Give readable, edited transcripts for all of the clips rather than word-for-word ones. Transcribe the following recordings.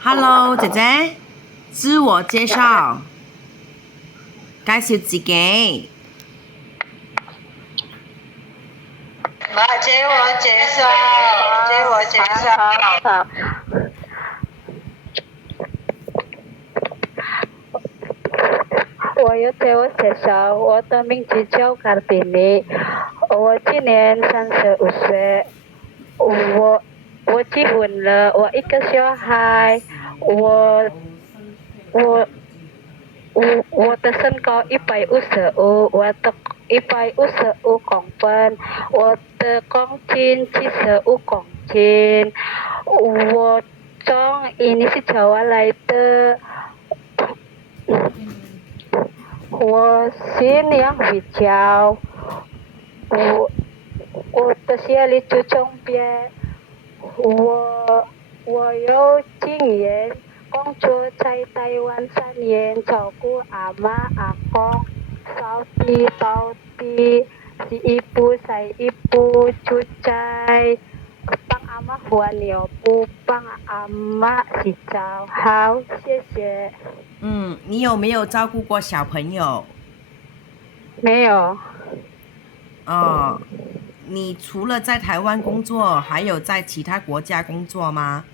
Hello，姐姐，自我介紹，介紹自己。好，我有自我介绍，我的名字叫卡蒂尼，我今年35岁，我结婚了，我一个小孩，我我的身高155，我的155公分，我的公斤75公斤，我从印尼是Jawa来的，我心量比较，我的学历就中边，我有经验，工作在台湾3年，照顾阿妈阿公，扫地倒地，洗衣服晒衣服，出差，帮阿妈换尿布，帮阿妈洗澡，好，谢谢。你有没有照顧過小朋友？沒有。哦，你除了在台灣工作，還有在其他國家工作嗎？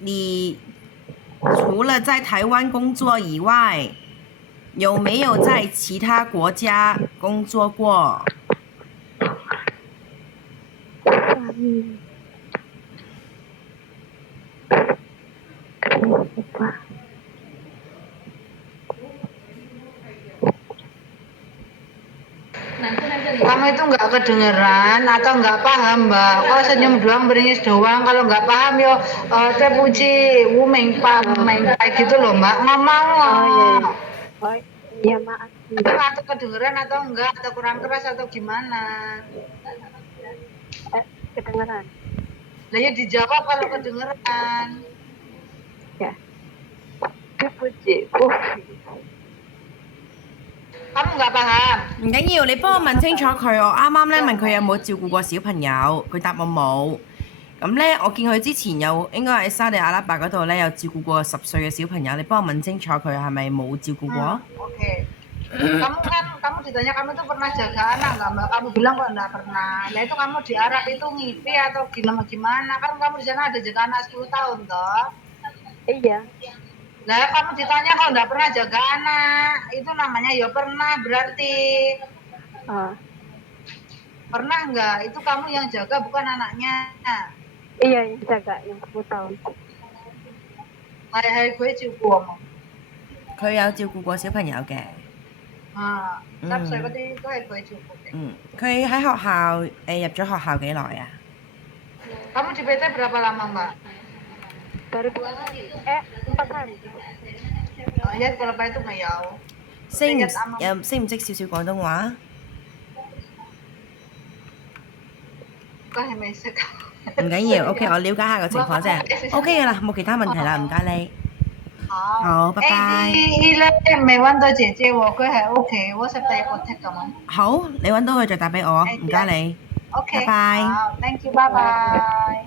你除了在台灣工作以外，有沒有在其他國家工作過？Kamu itu nggak kedengeran atau nggak paham, Mbak? Kok senyum doang, beringis doang? Kalau nggak paham, yo tepuji wumeng kayak gitu loh, Mbak. Ngomong. Oh iya maaf. Atau kedengeran atau enggak? Atau kurang keras atau gimana? Kedengeran. Lah ya dijawab kalau kedengeran. Ya. Tepuji. Kamu nggak paham？唔緊要，你幫我問清楚佢。我啱啱咧問佢有冇照顧過小朋友，佢答我冇。咁咧，我見佢之前有應該喺沙地阿拉伯嗰度咧有照顧過10歲嘅小朋友，你幫我問清楚佢係咪冇照顧過？Oke. Kamu ditanya kamu itu pernah jaga anak nggak, Mbak? Kamu bilang kok nggak pernah. Nah itu kamu di Arab itu ngipi atau gimana? Kan kamu di sana ada jaga anak 10 tahun toh? Iya. Nah kamu ditanya kok nggak pernah jaga anak, itu namanya ya pernah berarti. Pernah nggak? Itu kamu yang jaga bukan anaknya. Iya yang jaga yang 10 tahun. 係佢照顧我。佢有照顧過小朋友嘅。10歲嗰啲都係佢照顧嘅。佢喺學校入咗學校幾耐啊？Kamu di PT berapa lama, Mbak? Baru 2 hari. 4 hari. Ya kalau Pak itu咪有。識唔識少少廣東話？梗係未識。唔緊要 ，OK， 我了解下個情況啫。OK 㗎啦，冇其他問題啦，唔該你。好，拜拜。未揾到姐姐喎，佢喺屋企，我實第一個剔咁樣。好，你揾到佢再打俾我，唔該你。OK，拜拜。好 ，thank you，拜拜。